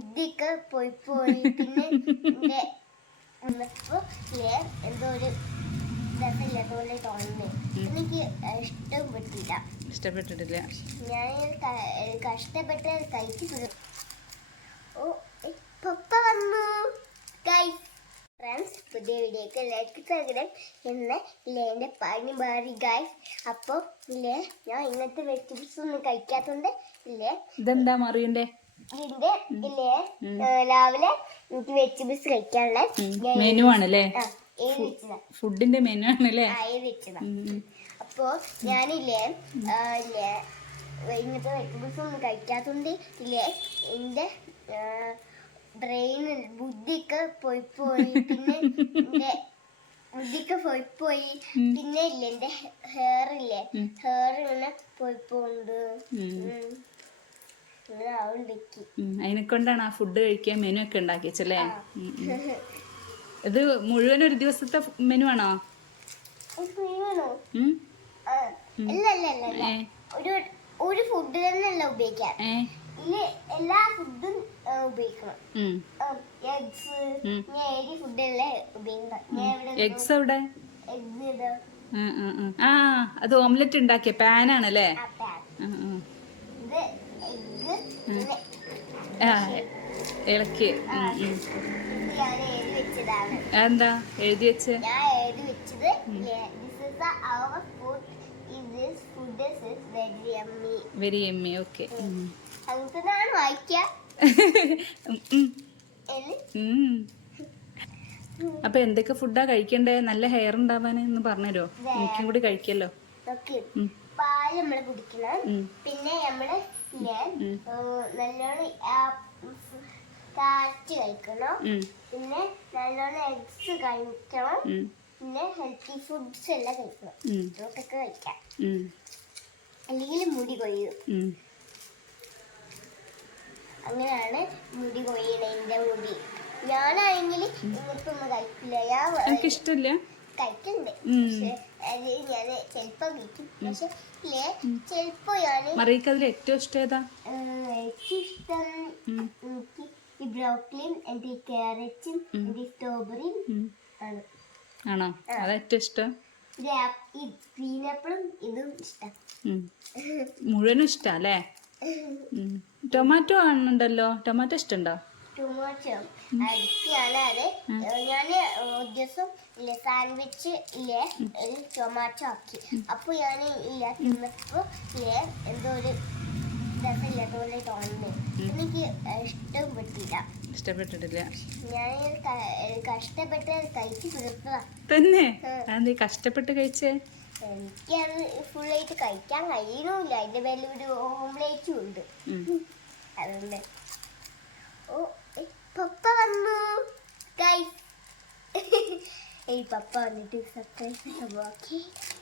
ബുദ്ധിയൊക്കെ പോയി പിന്നെ എന്തോ ഒരു രസമില്ലാത്തോലെ തോന്നുന്നു. എനിക്ക് ഇഷ്ടപ്പെട്ടിട്ടില്ല. ഞാൻ കഷ്ടപ്പെട്ട് കഴിച്ചു. ഓ പപ്പ വന്നു ഗൈസ്. ഫ്രണ്ട്സ്, പുതിയ വീഡിയോക്ക് ലൈക്ക് തരണം എന്ന് എൻ്റെ പണി മാറി ഗൈസ്. അപ്പോൾ ഇല്ലേ ഞാൻ ഇന്നത്തെ വെജിറ്റബിൾസ് ഒന്നും കഴിക്കാത്തതുകൊണ്ട് ഇല്ലേ ഇതെന്താ മറിയണ്ടേ ഇതിന്റെ ഇല്ലേ രാവിലെ എനിക്ക് വെജിറ്റബിൾസ് കഴിക്കാനുള്ള മെനു ആണല്ലേ, ഫുഡിന്റെ മെനു ആണല്ലേ. അപ്പോ ഞാനില്ലേ ഇങ്ങനത്തെ വെജിറ്റബിൾസ് ഒന്നും കഴിക്കാത്തതുകൊണ്ട് ഇല്ലേ എന്റെ ബ്രെയിനിൽ ബുദ്ധിയൊക്കെ പോയി പിന്നെ പിന്നെ ഇല്ലേ എന്റെ ഹെയർ ഇങ്ങനെ പോയിപ്പോണ്ട് അതിനെ കൊണ്ടാണ് ആ ഫുഡ് കഴിക്കാൻ മെനു ഒക്കെ ഉണ്ടാക്കിയല്ലേ. ഇത് മുഴുവൻ ഒരു ദിവസത്തെ മെനു ആണോ? ഒരു ഫുഡ് തന്നെയല്ല ഉപയോഗിക്കാൻ, എല്ലാ ഫുഡും ഉപയോഗിക്കണം. എഗ്സ് എവിടെ? അത് ഓംലെറ്റ് ഉണ്ടാക്കിയ പാനാണല്ലേ. ഇളക്കി എന്താ എഴുതി വെച്ച്? Very yummy. ഓക്കെ. അപ്പൊ എന്തൊക്കെ ഫുഡാ കഴിക്കണ്ടേ നല്ല ഹെയർ ഉണ്ടാവാന് എന്ന് പറഞ്ഞുതരോ? എനിക്കും കൂടി കഴിക്കല്ലോ. പാല് നമ്മള് കുടിക്കണം, പിന്നെ നമ്മള് നല്ലോണം കാറ്റ് കഴിക്കണം, പിന്നെ നല്ലോണം എഗ്സ് കഴിക്കണം, പിന്നെ ഹെൽത്തി ഫുഡ്സ് എല്ലാം കഴിക്കണം. ഇതൊക്കെ കഴിക്കാം, അല്ലെങ്കിൽ മുടി കൊയ്യും. അങ്ങനെയാണ് മുടി കൊയ്യണേന്റെ മുടി. ഞാനാണെങ്കിൽ ഇങ്ങനത്തെ ഒന്നും കഴിക്കില്ല. ഞാൻ ഇഷ്ടമില്ല, കഴിക്കണ്ട്. ഞാൻ ചെലപ്പോ കഴിക്കും, പക്ഷെ ചെലപ്പോ ഞാന് മറിയക്ക് ഏറ്റവും ഇഷ്ടം ഏതാ? ഏറ്റവും ഇഷ്ടം എനിക്ക് ഈ ബ്രോക്കലിയും എന്റെ ക്യാരറ്റും എന്റെ സ്ട്രോബെറിയും ആണ്. ആണോ? അതാ ഏറ്റവും ഇഷ്ടം. ഈ പീനാപ്പിളും ഇതും ഇഷ്ടം. മുഴുവനും ഇഷ്ടം അല്ലേ? ടൊമാറ്റോ ആണുണ്ടല്ലോ, ടൊമാറ്റോ ഇഷ്ടമുണ്ടോ? ടൊമാറ്റോ അടിക്കാണ്. ഞാന് ദിവസം ഇല്ലേ സാൻഡ്വിച്ച് ഇല്ലേ ടൊമാറ്റോ ആക്കി. അപ്പൊ ഞാൻ ഇല്ല തിന്നപ്പോ ഇല്ലേ എന്തോ ഒരു രസമില്ലാത്തോലെ തോന്നുന്നു. എനിക്ക് ഇഷ്ടപ്പെട്ടിട്ടില്ല. ഞാൻ കഷ്ടപ്പെട്ട് കഴിച്ചു തീർത്തതാ. തന്നെ? അതെന്താ കഷ്ടപ്പെട്ട് കഴിച്ചേ? എനിക്കത് ഫുള്ളായിട്ട് കഴിക്കാൻ കഴിയണില്ല. അതിന്റെ മേലെ ഒരു ഓംലേറ്റും ഉണ്ട്. അതുകൊണ്ട് ഓ പപ്പ വന്നു ഗൈസ്. പപ്പ വന്നിട്ട് സർപ്രൈസ്. ഓക്കെ.